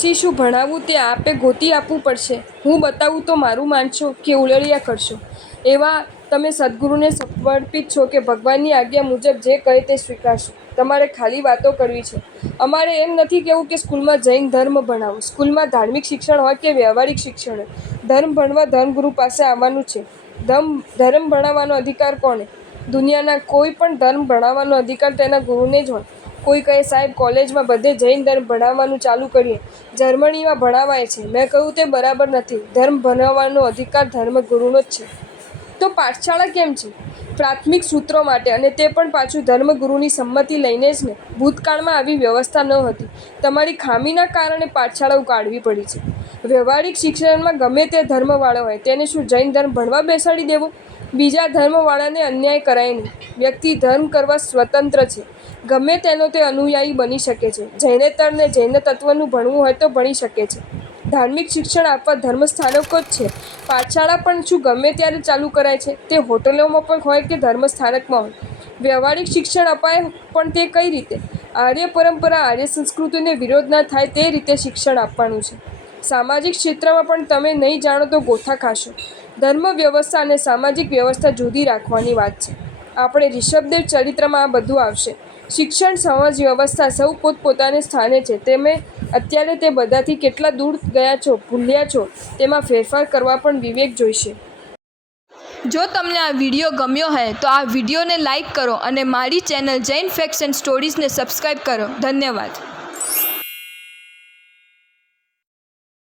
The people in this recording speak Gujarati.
પછી શું ભણાવવું તે આપે ગોતી આપવું પડશે. હું બતાવું તો મારું માનશો કે ઉલળિયા કરશો? એવા તમે સદગુરુને સમર્પિત છો કે ભગવાનની આજ્ઞા મુજબ જે કહે તે સ્વીકારશો? તમારે ખાલી વાતો કરવી છે. અમારે એમ નથી કહેવું કે સ્કૂલમાં જૈન ધર્મ ભણાવો. સ્કૂલમાં ધાર્મિક શિક્ષણ હોય કે વ્યવહારિક શિક્ષણ હોય, ધર્મ ભણવા ધર્મગુરુ પાસે આવવાનું છે. ધર્મ ભણાવવાનો અધિકાર કોને? દુનિયાના કોઈ પણ ધર્મ ભણાવવાનો અધિકાર તેના ગુરુને જ હોય. કોઈ કહે સાહેબ કોલેજમાં બધે જૈન ધર્મ ભણાવવાનું ચાલુ કરીએ, જર્મનીમાં ભણાવાય છે. મેં કહ્યું તે બરાબર નથી. ધર્મ ભણાવવાનો અધિકાર ધર્મગુરુનો જ છે. તો પાઠશાળા કેમ છે? પ્રાથમિક સૂત્રો માટે, અને તે પણ પાછું ધર્મગુરુની સંમતિ લઈને જ ને. ભૂતકાળમાં આવી વ્યવસ્થા ન હતી. તમારી ખામીના કારણે પાઠશાળાઓ કાઢવી પડી છે. વ્યવહારિક શિક્ષણમાં ગમે તે ધર્મવાળો હોય તેને શું જૈન ધર્મ ભણવા બેસાડી દેવો? બીજા ધર્મવાળાને અન્યાય કરાય નહીં. વ્યક્તિ ધર્મ કરવા સ્વતંત્ર છે. ગમે તેનો તે અનુયાયી બની શકે છે. જૈનેતરને જૈન તત્વનું ભણવું હોય તો ભણી શકે છે. ધાર્મિક શિક્ષણ આપવા ધર્મસ્થાનકો જ છે. પાઠશાળા પણ શું ગમે ત્યારે ચાલુ કરાય છે? તે હોટલોમાં પણ હોય કે ધર્મસ્થાનકમાં હોય. વ્યવહારિક શિક્ષણ અપાય પણ તે કઈ રીતે? આર્ય પરંપરા, આર્ય સંસ્કૃતિને વિરોધ ના થાય તે રીતે શિક્ષણ આપવાનું છે. સામાજિક ક્ષેત્રમાં પણ તમે નહીં જાણો તો ગોથા ખાશો. ધર્મ વ્યવસ્થા અને સામાજિક વ્યવસ્થા જુદી રાખવાની વાત છે. આપણે ઋષભદેવ ચરિત્રમાં આ બધું આવશે. શિક્ષણ, સમાજ વ્યવસ્થા સૌ પોતપોતાને સ્થાને છે. તમે અત્યારે તે બધાથી કેટલા દૂર ગયા છો, ભૂલ્યા છો. તેમાં ફેરફાર કરવા પણ વિવેક જોઈશે. જો તમને આ વિડીયો ગમ્યો હોય તો આ વિડીયોને લાઈક કરો અને મારી ચેનલ જૈન ફેક્ટ્સ એન્ડ સ્ટોરીઝને સબસ્ક્રાઈબ કરો. ધન્યવાદ.